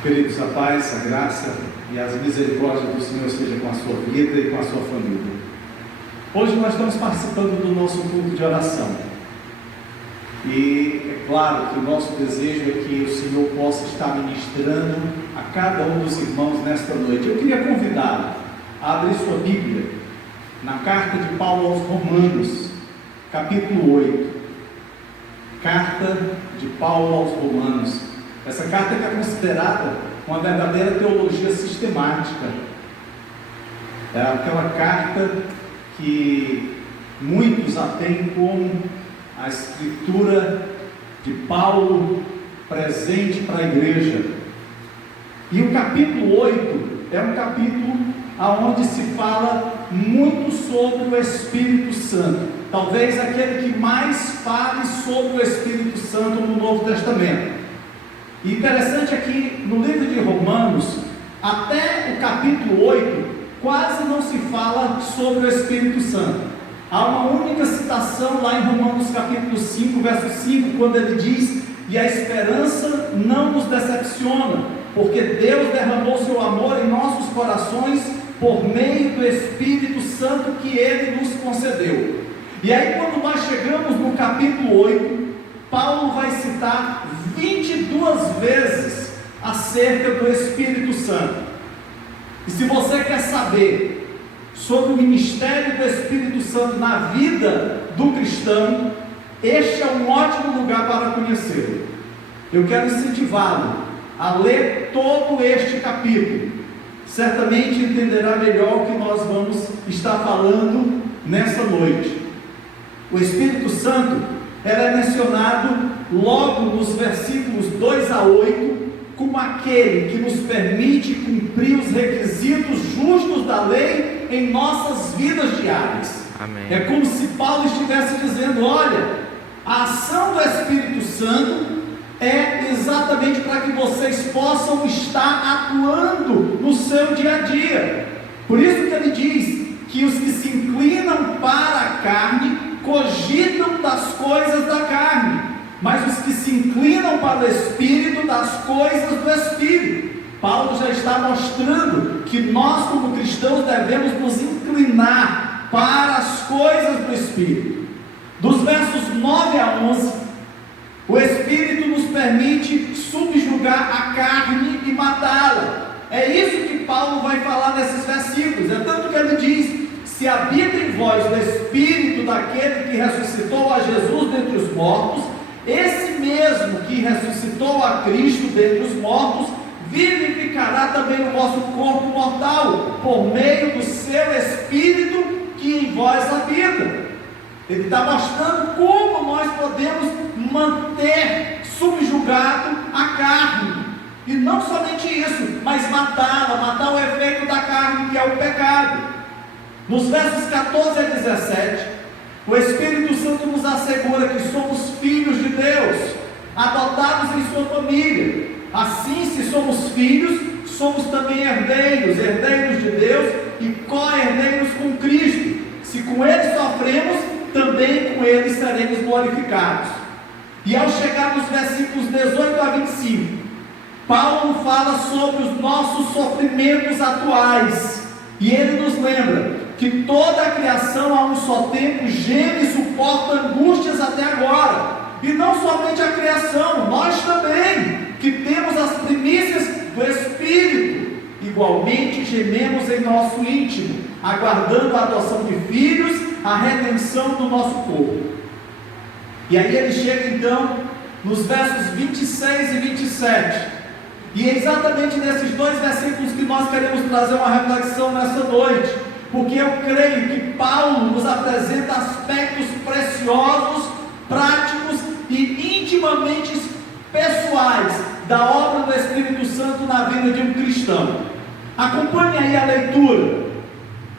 Queridos, a paz, a graça e as misericórdias do Senhor seja com a sua vida e com a sua família. Hoje nós estamos participando do nosso culto de oração. E é claro que o nosso desejo é que o Senhor possa estar ministrando a cada um dos irmãos nesta noite. Eu queria convidá-lo a abrir sua Bíblia na carta de Paulo aos Romanos, capítulo 8. Carta de Paulo aos Romanos. Essa carta é considerada uma verdadeira teologia sistemática. É aquela carta que muitos a têm como a escritura de Paulo presente para a igreja. E o capítulo 8 é um capítulo onde se fala muito sobre o Espírito Santo. Talvez aquele que mais fale sobre o Espírito Santo no Novo Testamento. E interessante é que no livro de Romanos, até o capítulo 8, quase não se fala sobre o Espírito Santo. Há uma única citação lá em Romanos capítulo 5, verso 5, quando ele diz: e a esperança não nos decepciona, porque Deus derramou seu amor em nossos corações por meio do Espírito Santo que Ele nos concedeu. E aí quando nós chegamos no capítulo 8, Paulo vai citar 22 vezes acerca do Espírito Santo. E se você quer saber sobre o ministério do Espírito Santo na vida do cristão, este é um ótimo lugar para conhecê-lo. Eu quero incentivá-lo a ler todo este capítulo. Certamente entenderá melhor o que nós vamos estar falando nessa noite. O Espírito Santo é mencionado logo nos versículos 2 a 8 como aquele que nos permite cumprir os requisitos justos da lei em nossas vidas diárias. Amém. É como se Paulo estivesse dizendo: olha, a ação do Espírito Santo é exatamente para que vocês possam estar atuando no seu dia a dia. Por isso que ele diz que os que se inclinam para a carne cogitam das coisas da carne, mas os que se inclinam para o Espírito, das coisas do Espírito. Paulo já está mostrando que nós como cristãos devemos nos inclinar para as coisas do Espírito. Dos versos 9 a 11, o Espírito nos permite subjugar a carne e matá-la. É isso que Paulo vai falar nesses versículos. É tanto que ele diz: se habita em vós o Espírito daquele que ressuscitou a Jesus dentre os mortos, esse mesmo que ressuscitou a Cristo dentre os mortos, vivificará também o vosso corpo mortal, por meio do seu Espírito que em vós habita. Ele está mostrando como nós podemos manter subjugado a carne. E não somente isso, mas matá-la, matar o efeito da carne, que é o pecado. Nos versos 14 a 17, o Espírito Santo nos assegura que somos filhos de Deus, adotados em sua família. Assim, se somos filhos, somos também herdeiros, herdeiros de Deus e co-herdeiros com Cristo. Se com Ele sofremos, também com Ele seremos glorificados. E ao chegar nos versículos 18 a 25, Paulo fala sobre os nossos sofrimentos atuais. E ele nos lembra que toda a criação a um só tempo geme e suporta angústias até agora. E não somente a criação, nós também, que temos as primícias do Espírito, igualmente gememos em nosso íntimo, aguardando a adoção de filhos, a redenção do nosso corpo. E aí ele chega então nos versos 26 e 27. E é exatamente nesses dois versículos que nós queremos trazer uma reflexão nessa noite, porque eu creio que Paulo nos apresenta aspectos preciosos, práticos e intimamente pessoais da obra do Espírito Santo na vida de um cristão. Acompanhe aí a leitura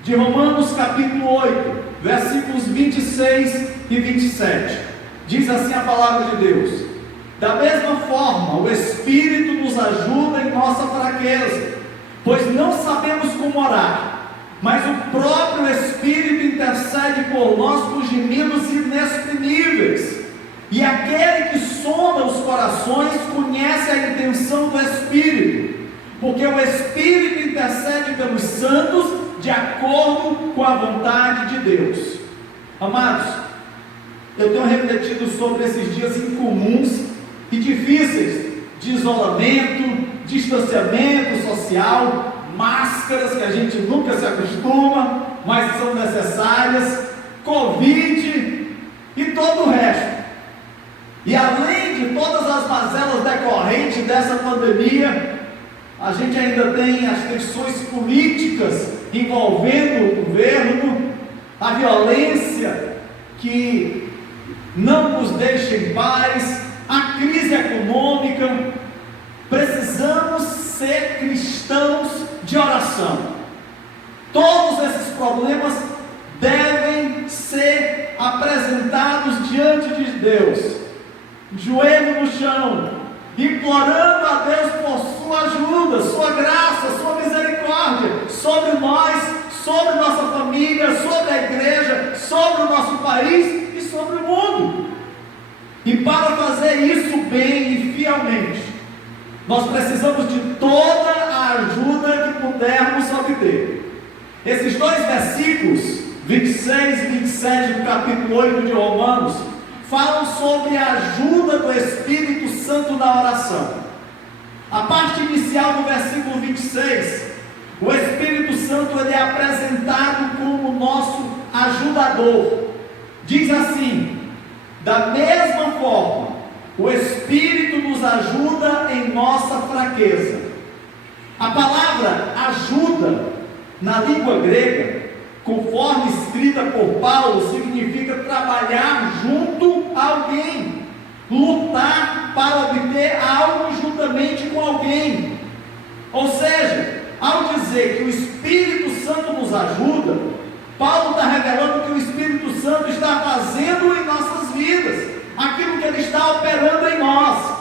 de Romanos capítulo 8, versículos 26 e 27. Diz assim a palavra de Deus: da mesma forma, o Espírito nos ajuda em nossa fraqueza, pois não sabemos como orar, mas o próprio Espírito intercede por nós com gemidos inexprimíveis. E aquele que sonda os corações conhece a intenção do Espírito, porque o Espírito intercede pelos santos de acordo com a vontade de Deus. Amados, eu tenho refletido sobre esses dias incomuns e difíceis de isolamento, distanciamento social, máscaras que a gente nunca se acostuma, mas são necessárias, Covid e todo o resto. E além de todas as mazelas decorrentes dessa pandemia, a gente ainda tem as tensões políticas envolvendo o governo, a violência que não nos deixa em paz, a crise econômica. Precisamos ser cristãos de oração. Todos esses problemas devem ser apresentados diante de Deus, joelho no chão, implorando a Deus por sua ajuda, sua graça, sua misericórdia sobre nós, sobre nossa família, sobre a igreja, sobre o nosso país e sobre o mundo. E para fazer isso bem e fielmente, nós precisamos de toda a ajuda que pudermos obter. Esses dois versículos, 26 e 27 do capítulo 8 de Romanos, falam sobre a ajuda do Espírito Santo na oração. A parte inicial do versículo 26, o Espírito Santo ele é apresentado como nosso ajudador. Diz assim: da mesma forma, o Espírito nos ajuda em nossa fraqueza. A palavra ajuda, na língua grega, conforme escrita por Paulo, significa trabalhar junto a alguém, lutar para obter algo juntamente com alguém. Ou seja, ao dizer que o Espírito Santo nos ajuda, Paulo está revelando que o Espírito Santo está fazendo em nossas vidas aquilo que ele está operando em nós.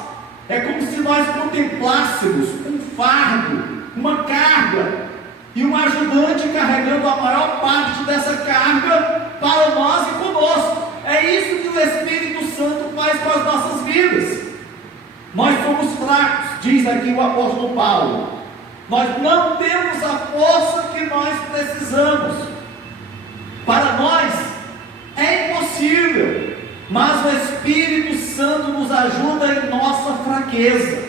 É como se nós contemplássemos um fardo, uma carga, e um ajudante carregando a maior parte dessa carga para nós e conosco. É isso que o Espírito Santo faz com as nossas vidas. Nós somos fracos, diz aqui o apóstolo Paulo. Nós não temos a força que nós precisamos. Para nós é impossível, mas o Espírito Santo nos ajuda em nossa fraqueza.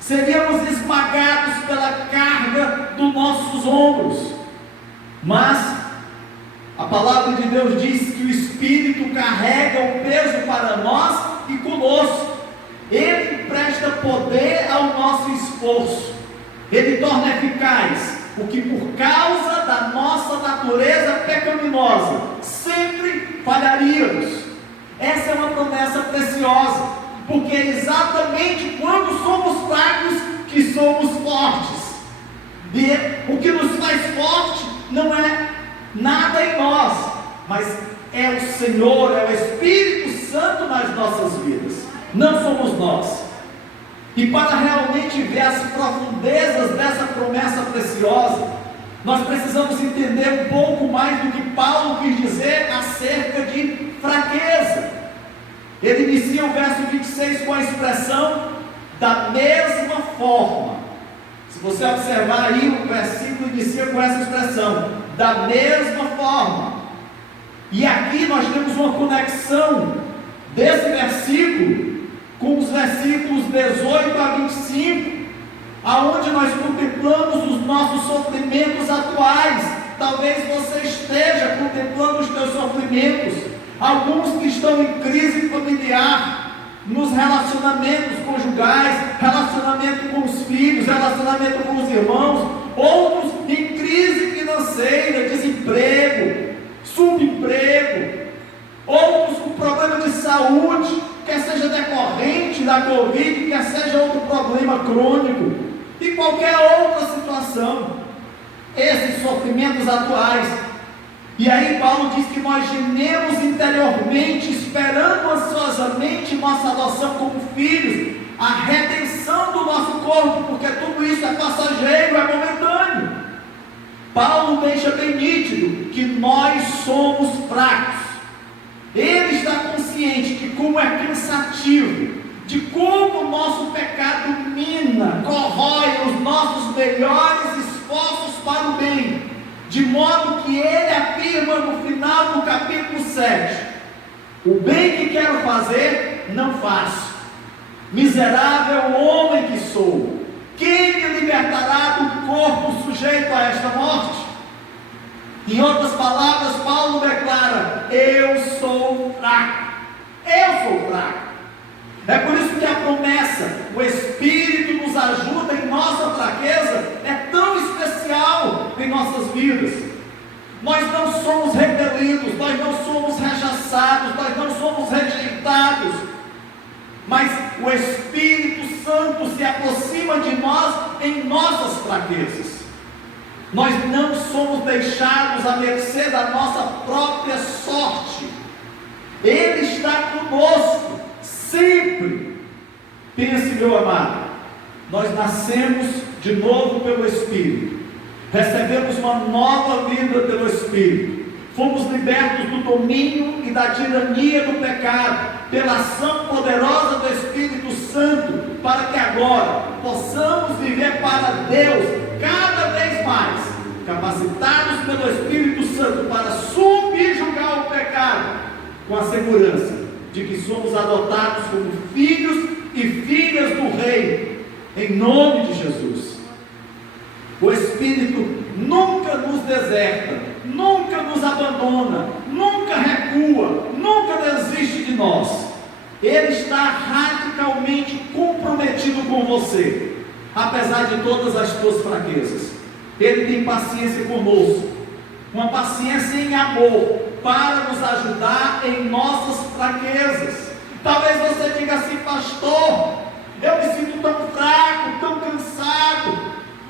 Seríamos esmagados pela carga dos nossos ombros, mas a palavra de Deus diz que o Espírito carrega o peso para nós e conosco. Ele presta poder ao nosso esforço, ele torna eficaz o que por causa da nossa natureza pecaminosa sempre falharíamos. Essa é uma promessa preciosa, porque é exatamente quando somos fracos que somos fortes. E o que nos faz forte não é nada em nós, mas é o Senhor, é o Espírito Santo nas nossas vidas, não somos nós. E para realmente ver as profundezas dessa promessa preciosa, nós precisamos entender um pouco mais do que Paulo quis dizer acerca de fraqueza. Ele inicia o verso 26 com a expressão da mesma forma. Se você observar aí, o versículo inicia com essa expressão, da mesma forma. E aqui nós temos uma conexão desse versículo com os versículos 18 a 25, aonde nós contemplamos os nossos sofrimentos atuais. Talvez você esteja contemplando os teus sofrimentos, alguns que estão em crise familiar, nos relacionamentos conjugais, relacionamento com os filhos, relacionamento com os irmãos, outros em crise financeira, desemprego, subemprego, outros com problema de saúde, quer seja decorrente da Covid, quer seja outro problema crônico, e qualquer outra situação, esses sofrimentos atuais. E aí Paulo diz que nós gememos interiormente, esperando ansiosamente nossa adoção como filhos, a redenção do nosso corpo, porque tudo isso é passageiro, é momentâneo. Paulo deixa bem nítido que nós somos fracos. Ele está consciente que, como é cansativo de como o nosso pecado mina, corrói os nossos melhores esforços para o bem, de modo que ele afirma no final do capítulo 7: o bem que quero fazer, não faço. Miserável homem que sou, quem me libertará do corpo sujeito a esta morte? Em outras palavras, Paulo declara: eu sou fraco. Eu sou fraco. É por isso que a promessa, o Espírito nos ajuda em nossa fraqueza, é tão especial em nossas vidas. Nós não somos repelidos, nós não somos rechaçados, nós não somos rejeitados, mas o Espírito Santo se aproxima de nós em nossas fraquezas. Nós não somos deixados à mercê da nossa própria sorte. Ele está conosco sempre. Pense, meu amado, nós nascemos de novo pelo Espírito, recebemos uma nova vida pelo Espírito, fomos libertos do domínio e da tirania do pecado, pela ação poderosa do Espírito Santo, para que agora possamos viver para Deus cada vez mais, capacitados pelo Espírito Santo para subjugar o pecado, com a segurança de que somos adotados como filhos e filhas do Rei, em nome de Jesus. O Espírito nunca nos deserta, nunca nos abandona, nunca recua, nunca desiste de nós. Ele está radicalmente comprometido com você, apesar de todas as tuas fraquezas. Ele tem paciência conosco, uma paciência em amor, para nos ajudar em nossas fraquezas. Talvez você diga assim: pastor, eu me sinto tão fraco, tão cansado,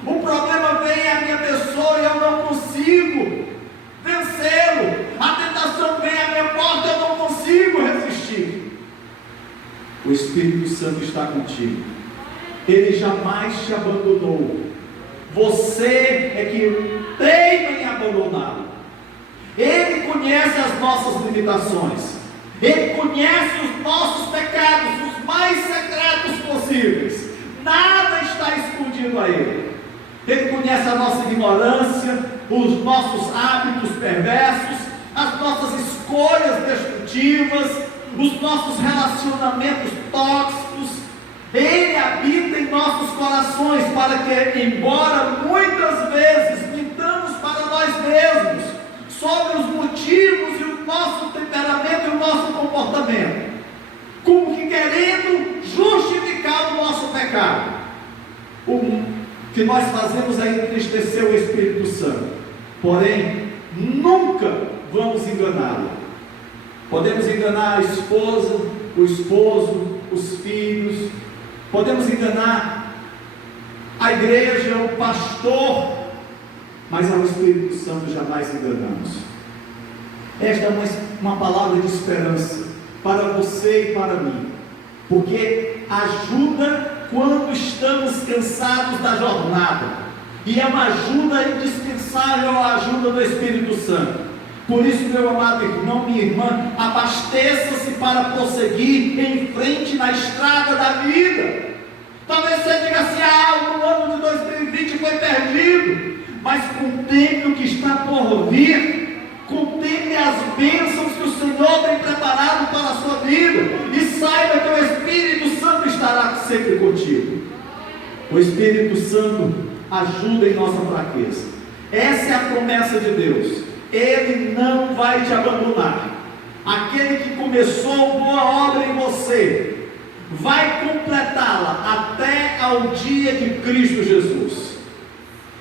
o problema vem à minha pessoa e eu não consigo vencê-lo, a tentação vem à minha porta e eu não consigo resistir. O Espírito Santo está contigo, ele jamais te abandonou. Você é que teima em abandoná-lo. Ele conhece as nossas limitações, ele conhece os nossos pecados, os mais secretos possíveis. Nada está escondido a ele. Ele conhece a nossa ignorância, os nossos hábitos perversos, as nossas escolhas destrutivas, os nossos relacionamentos tóxicos. Ele habita em nossos corações para que, embora muitas vezes mintamos para nós mesmos sobre os motivos e o nosso temperamento e o nosso comportamento, como que querendo justificar o nosso pecado, o que nós fazemos é entristecer o Espírito Santo. Porém, nunca vamos enganá-lo. Podemos enganar a esposa, o esposo, os filhos, podemos enganar a igreja, o pastor, mas ao Espírito Santo jamais enganamos. Esta é uma palavra de esperança para você e para mim, porque ajuda quando estamos cansados da jornada, e é uma ajuda indispensável a ajuda do Espírito Santo. Por isso, meu amado irmão, minha irmã, abasteça-se para prosseguir em frente na estrada da vida. Talvez você diga assim: o ano de 2020 foi perdido, mas contemple o que está por vir, contemple as bênçãos que o Senhor tem preparado para a sua vida, e saiba que o Espírito Santo estará sempre contigo. O Espírito Santo ajuda em nossa fraqueza. Essa é a promessa de Deus. Ele não vai te abandonar. Aquele que começou boa obra em você vai completá-la até ao dia de Cristo Jesus.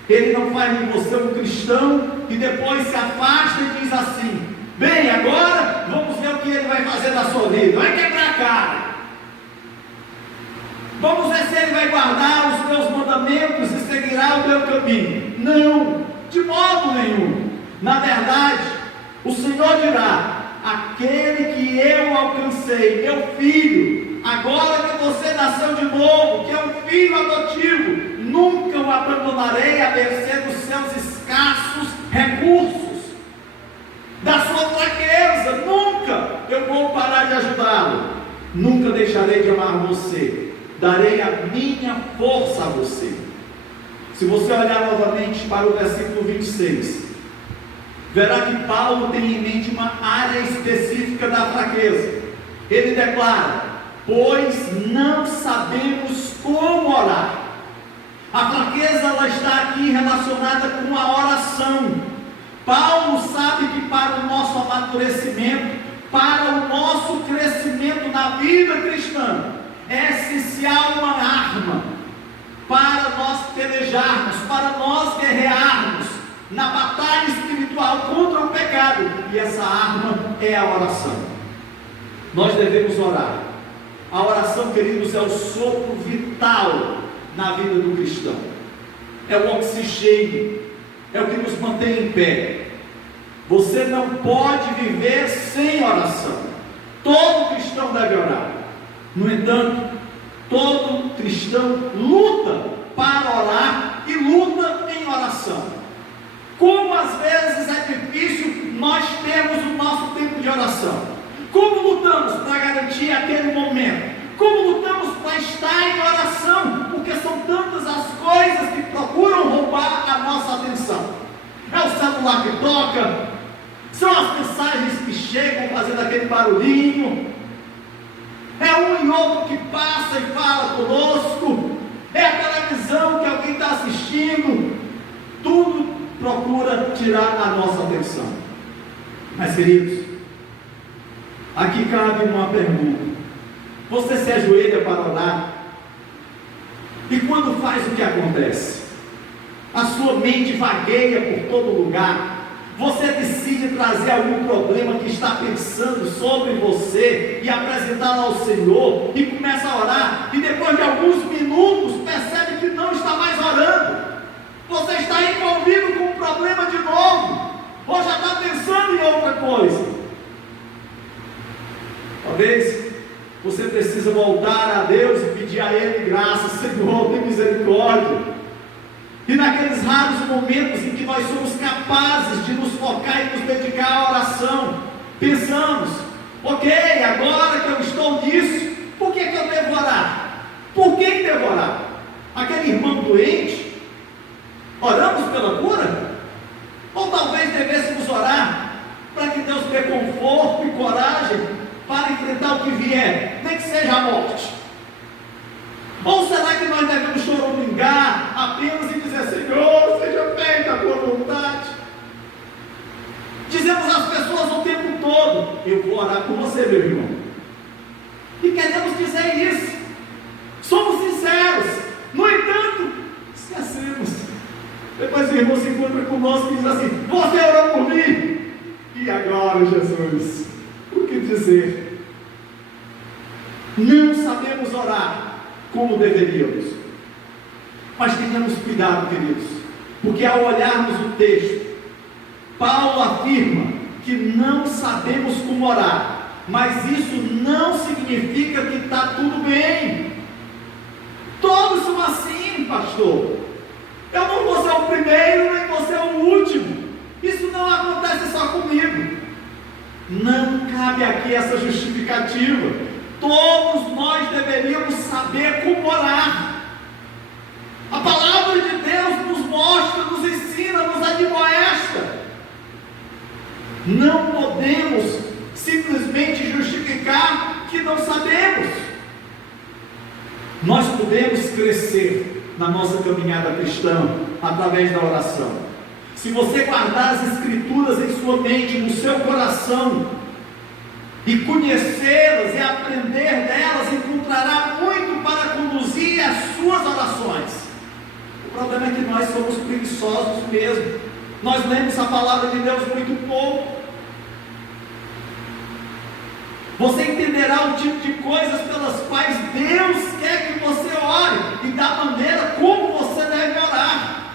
Ele não faz de você um cristão e depois se afasta e diz assim: bem, agora vamos ver o que ele vai fazer na sua vida. Vai quebrar a cara, vamos ver se ele vai guardar os meus mandamentos e seguirá o meu caminho. Não, de modo nenhum. Na verdade, o Senhor dirá: aquele que eu alcancei, meu filho, agora que você nasceu de novo, que é um filho adotivo, nunca o abandonarei à mercê dos seus escassos recursos, da sua fraqueza. Nunca eu vou parar de ajudá-lo, nunca deixarei de amar você, darei a minha força a você. Se você olhar novamente para o versículo 26, verá que Paulo tem em mente uma área específica da fraqueza. Ele declara: pois não sabemos como orar. A fraqueza, ela está aqui relacionada com a oração. Paulo sabe que para o nosso amadurecimento, para o nosso crescimento na vida cristã, é essencial uma arma para nós pelejarmos, para nós guerrearmos na batalha espiritual contra o pecado, e essa arma é a oração. Nós devemos orar. A oração, queridos, é o sopro vital na vida do cristão, é o oxigênio, é o que nos mantém em pé. Você não pode viver sem oração. Todo cristão deve orar. No entanto, todo cristão luta para orar e luta em oração. Como às vezes é difícil nós termos o nosso tempo de oração. Como lutamos para garantir aquele momento? Como lutamos para estar em oração? Porque são tantas as coisas que procuram roubar a nossa atenção. É o celular que toca, são as mensagens que chegam fazendo aquele barulhinho, é um e outro que passa e fala conosco, é a televisão que alguém está assistindo. Tudo procura tirar a nossa atenção. Mas, queridos, aqui cabe uma pergunta: você se ajoelha para orar, e quando faz, o que acontece? A sua mente vagueia por todo lugar. Você decide trazer algum problema que está pensando sobre você e apresentá-lo ao Senhor, e começa a orar, e depois de alguns minutos percebe que não está mais orando. Você está envolvido com um problema de novo, ou já está pensando em outra coisa. Talvez você precisa voltar a Deus e pedir a Ele graça. Senhor, tem misericórdia. E naqueles raros momentos em que nós somos capazes de nos focar e nos dedicar à oração, pensamos: ok, agora que eu estou nisso, por que eu devo orar? Por quem devo orar? Aquele irmão doente? Oramos pela cura? Ou talvez devêssemos orar para que Deus dê conforto e coragem para enfrentar o que vier, nem que seja a morte? Ou será que nós devemos choramingar apenas e dizer: Senhor, seja feita a tua vontade? Dizemos às pessoas o tempo todo: eu vou orar por você, meu irmão. E queremos dizer isso. Somos sinceros. No entanto, esquecemos. Depois o irmão se encontra conosco e diz assim: você orou por mim? E agora, Jesus? O que dizer? Não sabemos orar como deveríamos. Mas tenhamos cuidado, queridos, porque ao olharmos o texto, Paulo afirma que não sabemos como orar, mas isso não significa que está tudo bem. Todos são assim, pastor. Eu não vou ser o primeiro, nem vou ser o último. Isso não acontece só comigo. Não cabe aqui essa justificativa. Todos nós deveríamos saber como orar. A palavra de Deus nos mostra, nos ensina, nos admoesta. Não podemos simplesmente justificar que não sabemos. Nós podemos crescer na nossa caminhada cristã através da oração. Se você guardar as Escrituras em sua mente, no seu coração, e conhecê-las e aprender delas, encontrará muito para conduzir as suas orações. O problema é que nós somos preguiçosos mesmo. Nós lemos a palavra de Deus muito pouco. Você entenderá o tipo de coisas pelas quais Deus quer que você ore e da maneira como você deve orar.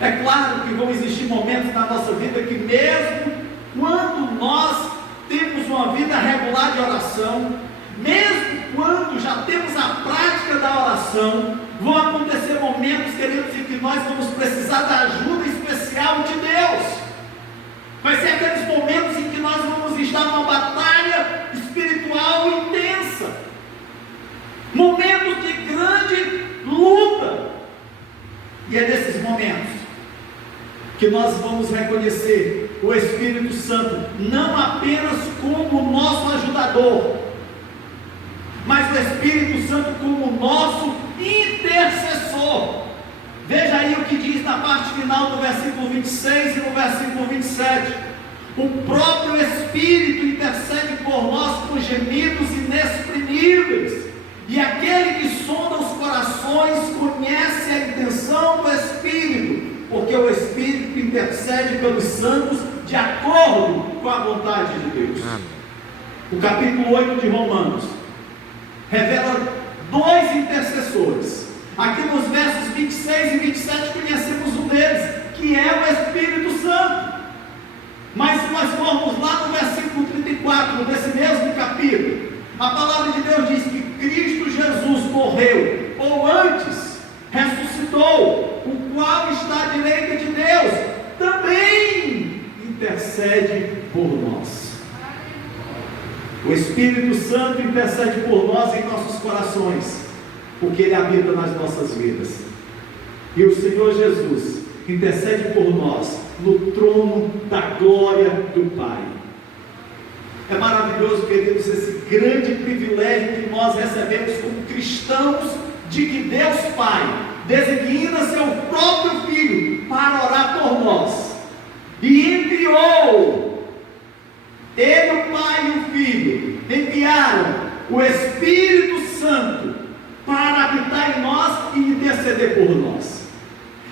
É claro que vão existir momentos na nossa vida que, mesmo quando nós temos uma vida regular de oração, mesmo quando já temos a prática da oração, vão acontecer momentos, queridos, em que nós vamos precisar da ajuda especial de Deus. Vai ser aqueles momentos em que nós vamos estar numa batalha espiritual intensa. E é nesses momentos que nós vamos reconhecer o Espírito Santo não apenas como nosso ajudador, mas o Espírito Santo como nosso intercessor. Veja aí o que diz na parte final do versículo 26 e no versículo 27. O próprio Espírito intercede por nós com gemidos inexprimíveis, e aquele que sonda os corações conhece a intenção do Espírito, porque o Espírito intercede pelos santos de acordo com a vontade de Deus. O capítulo 8 de Romanos revela dois intercessores. Aqui nos versos 26 e 27 conhecemos um deles, que é o Espírito Santo. Mas se nós formos lá no versículo 34 desse mesmo capítulo, a palavra de Deus diz que Cristo Jesus morreu, ou antes ressuscitou, o qual está à direita de Deus, também intercede por nós. O Espírito Santo intercede por nós em nossos corações, porque Ele habita nas nossas vidas. E o Senhor Jesus intercede por nós no trono da glória do Pai. É maravilhoso, queridos, esse grande privilégio que nós recebemos como cristãos, de que Deus Pai designa seu próprio Filho para orar por nós, e enviou, Ele, o Pai e o Filho, enviaram o Espírito Santo para habitar em nós e interceder por nós.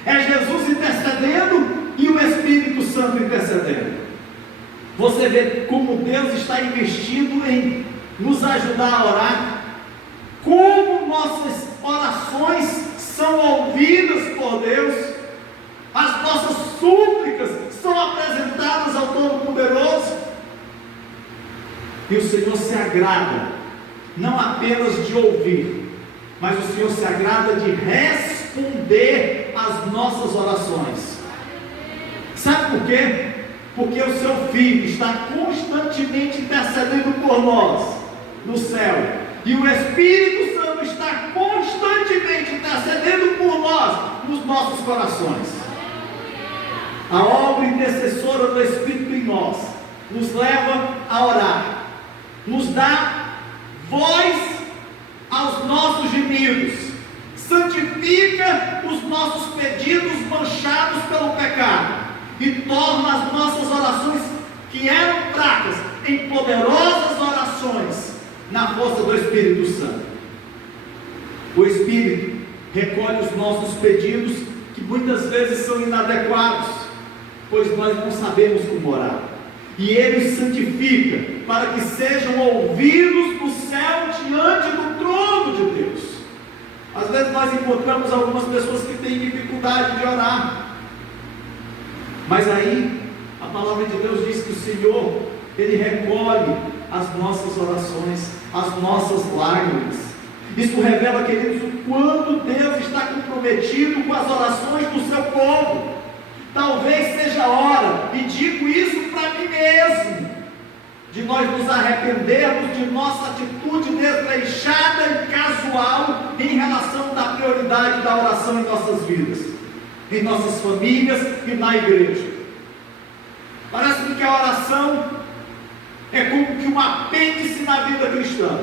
É Jesus intercedendo e o Espírito Santo intercedendo. Você vê como Deus está investindo em nos ajudar a orar, como nossas orações são ouvidas por Deus, as nossas súplicas são apresentadas ao Todo-Poderoso, e o Senhor se agrada não apenas de ouvir, mas o Senhor se agrada de responder às nossas orações. Sabe por quê? Porque o seu Filho está constantemente intercedendo por nós no céu, e o Espírito Santo está constantemente intercedendo por nós nos nossos corações. A obra intercessora do Espírito em nós nos leva a orar, nos dá voz aos nossos gemidos, santifica os nossos pedidos manchados pelo pecado, e torna as nossas orações, que eram fracas, em poderosas orações, na força do Espírito Santo. O Espírito recolhe os nossos pedidos, que muitas vezes são inadequados, pois nós não sabemos como orar, e Ele os santifica, para que sejam ouvidos no céu, diante do trono de Deus. Às vezes nós encontramos algumas pessoas que têm dificuldade de orar, mas aí a palavra de Deus diz que o Senhor, Ele recolhe as nossas orações, as nossas lágrimas. Isso revela, queridos, o quanto Deus está comprometido com as orações do seu povo. Talvez seja a hora, e digo isso para mim mesmo, de nós nos arrependermos de nossa atitude desleixada e casual em relação da prioridade da oração em nossas vidas, em nossas famílias e na igreja. Parece-me que a oração é como que um apêndice na vida cristã.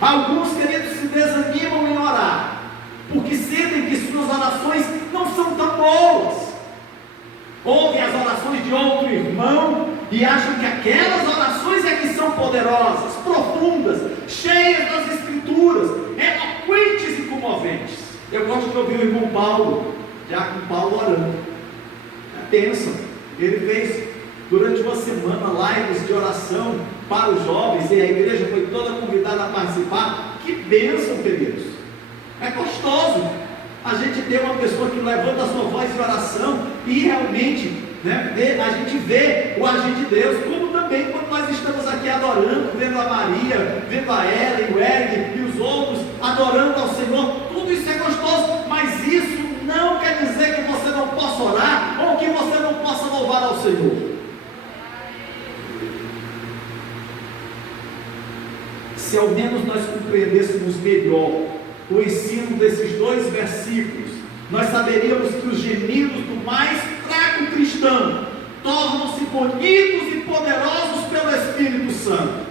Alguns, queridos, se desanimam em orar, porque sentem que suas orações não são tão boas. Ouvem as orações de outro irmão e acham que aquelas orações é que são poderosas, profundas, cheias das Escrituras, eloquentes e comoventes. Eu gosto de ouvir o irmão Paulo, já com Paulo orando. É bênção. Ele fez durante uma semana lives de oração para os jovens, e a igreja foi toda convidada a participar. Que bênção, queridos. É gostoso a gente ter uma pessoa que levanta a sua voz de oração e realmente, a gente vê o agir de Deus, como também quando nós estamos aqui adorando, vendo a Maria, vendo a Ellen, o Eric e os outros adorando ao Senhor. Tudo isso é gostoso, mas isso não quer dizer que você não possa orar ou que você não possa louvar ao Senhor. Se ao menos nós compreendêssemos melhor o ensino desses 2 versículos, nós saberíamos que os gemidos do mais fraco cristão tornam-se bonitos e poderosos pelo Espírito Santo.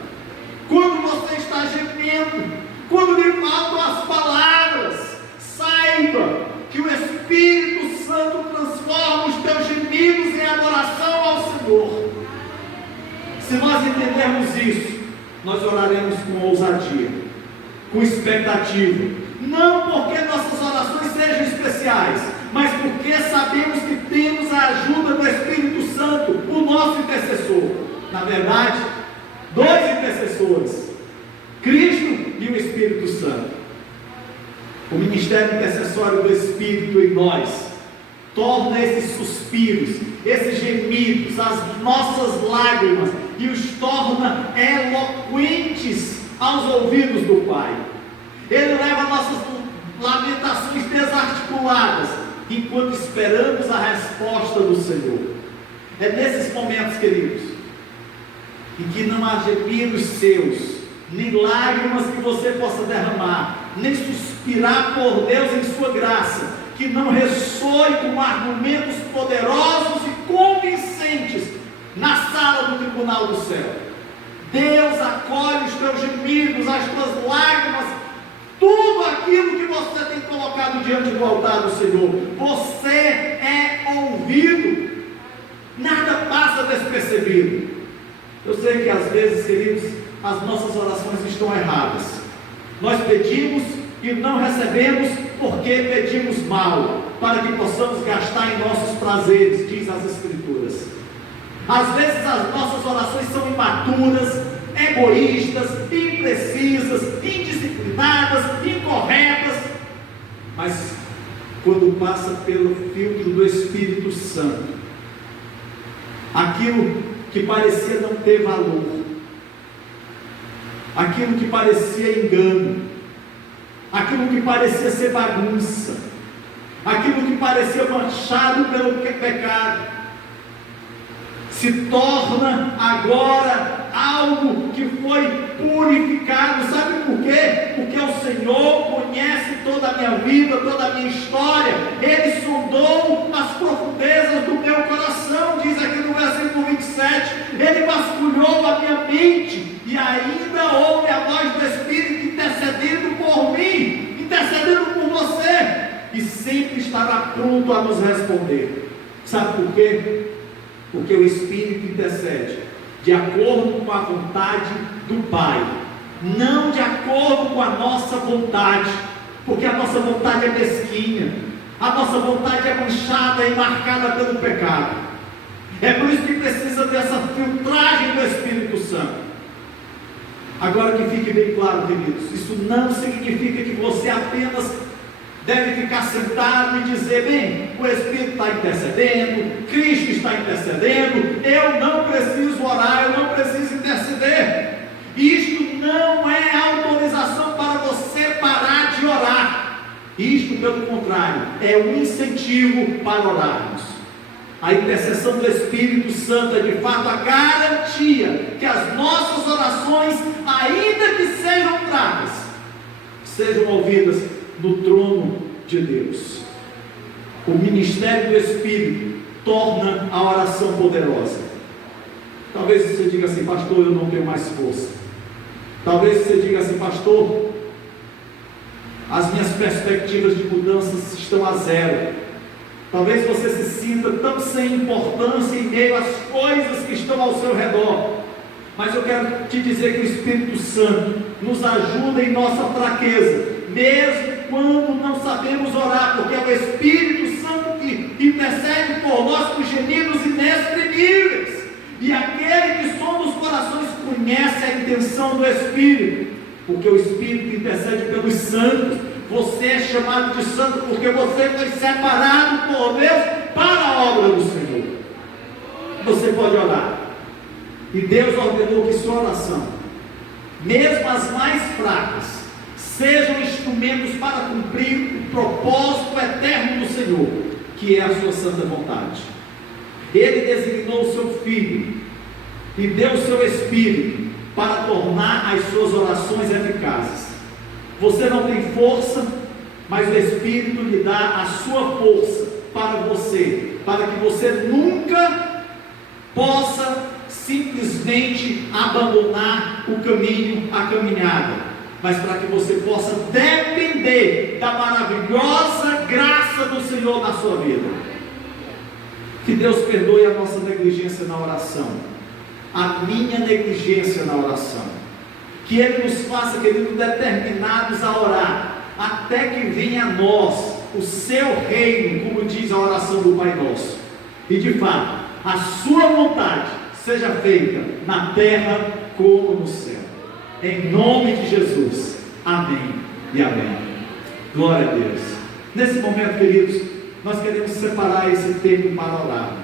Quando você está gemendo, quando lhe faltam as palavras, saiba que o Espírito Santo transforma os teus gemidos em adoração ao Senhor. Se nós entendermos isso, nós oraremos com ousadia, com expectativa, não porque nossas orações sejam especiais, mas porque sabemos que temos a ajuda do Espírito Santo, o nosso intercessor. Na verdade, 2 intercessores, Cristo e o Espírito Santo. O ministério intercessório do Espírito em nós torna esses suspiros, esses gemidos, as nossas lágrimas, e os torna eloquentes aos ouvidos do Pai. Ele leva nossas lamentações desarticuladas, enquanto esperamos a resposta do Senhor. É nesses momentos, queridos, em que não há gemidos seus, nem lágrimas que você possa derramar, nem suspirar por Deus em sua graça, que não ressoe com argumentos poderosos e convincentes na sala do tribunal do céu. Deus acolhe os teus gemidos, as tuas lágrimas, tudo aquilo que você tem colocado diante do altar do Senhor. Você é ouvido, nada passa despercebido. Eu sei que às vezes, queridos, as nossas orações estão erradas. Nós pedimos e não recebemos porque pedimos mal, para que possamos gastar em nossos prazeres, diz as Escrituras. Às vezes as nossas orações são imaturas, egoístas, imprecisas, indisciplinadas, incorretas, mas quando passa pelo filtro do Espírito Santo, aquilo que parecia não ter valor, aquilo que parecia engano, aquilo que parecia ser bagunça, aquilo que parecia manchado pelo pecado, se torna agora algo que foi purificado. Sabe por quê? Porque o Senhor conhece toda a minha vida, toda a minha história. Ele sondou as profundezas do meu coração, diz aqui no versículo 27. Ele vasculhou a minha mente e ainda ouve a voz do Espírito intercedendo por mim, intercedendo por você, e sempre estará pronto a nos responder. Sabe por quê? Porque o Espírito intercede de acordo com a vontade do Pai, não de acordo com a nossa vontade, porque a nossa vontade é mesquinha, a nossa vontade é manchada e marcada pelo pecado. É por isso que precisa dessa filtragem do Espírito Santo. Agora que fique bem claro, queridos, isso não significa que você apenas deve ficar sentado e dizer: bem, o Espírito está intercedendo, Cristo está intercedendo, eu não preciso orar, eu não preciso interceder. Isto não é autorização para você parar de orar. Isto, pelo contrário, é um incentivo para orarmos. A intercessão do Espírito Santo é de fato a garantia que as nossas orações, ainda que sejam fracas, sejam ouvidas no trono de Deus. O ministério do Espírito torna a oração poderosa. Talvez você diga assim: pastor, eu não tenho mais força. Talvez você diga assim: pastor, as minhas perspectivas de mudança estão a zero. Talvez você se sinta tão sem importância em meio às coisas que estão ao seu redor. Mas eu quero te dizer que o Espírito Santo nos ajuda em nossa fraqueza, mesmo quando não sabemos orar, porque é o Espírito Santo que intercede por nós com gemidos inexprimíveis. E aquele que sonda os corações conhece a intenção do Espírito, porque o Espírito intercede pelos santos. Você é chamado de santo porque você foi separado por Deus para a obra do Senhor. Você pode orar, e Deus ordenou que sua oração, mesmo as mais fracas, sejam instrumentos para cumprir o propósito eterno do Senhor, que é a sua santa vontade. Ele designou o seu Filho e deu o seu Espírito para tornar as suas orações eficazes. Você não tem força, mas o Espírito lhe dá a sua força para você, para que você nunca possa simplesmente abandonar o caminho, a caminhada, mas para que você possa depender da maravilhosa graça do Senhor na sua vida. Que Deus perdoe a nossa negligência na oração, a minha negligência na oração, que Ele nos faça, queridos, determinados a orar, até que venha a nós o seu reino, como diz a oração do Pai Nosso, e de fato, a sua vontade seja feita na terra como no céu, em nome de Jesus, amém e amém. Glória a Deus. Nesse momento, queridos, nós queremos separar esse tempo para orar.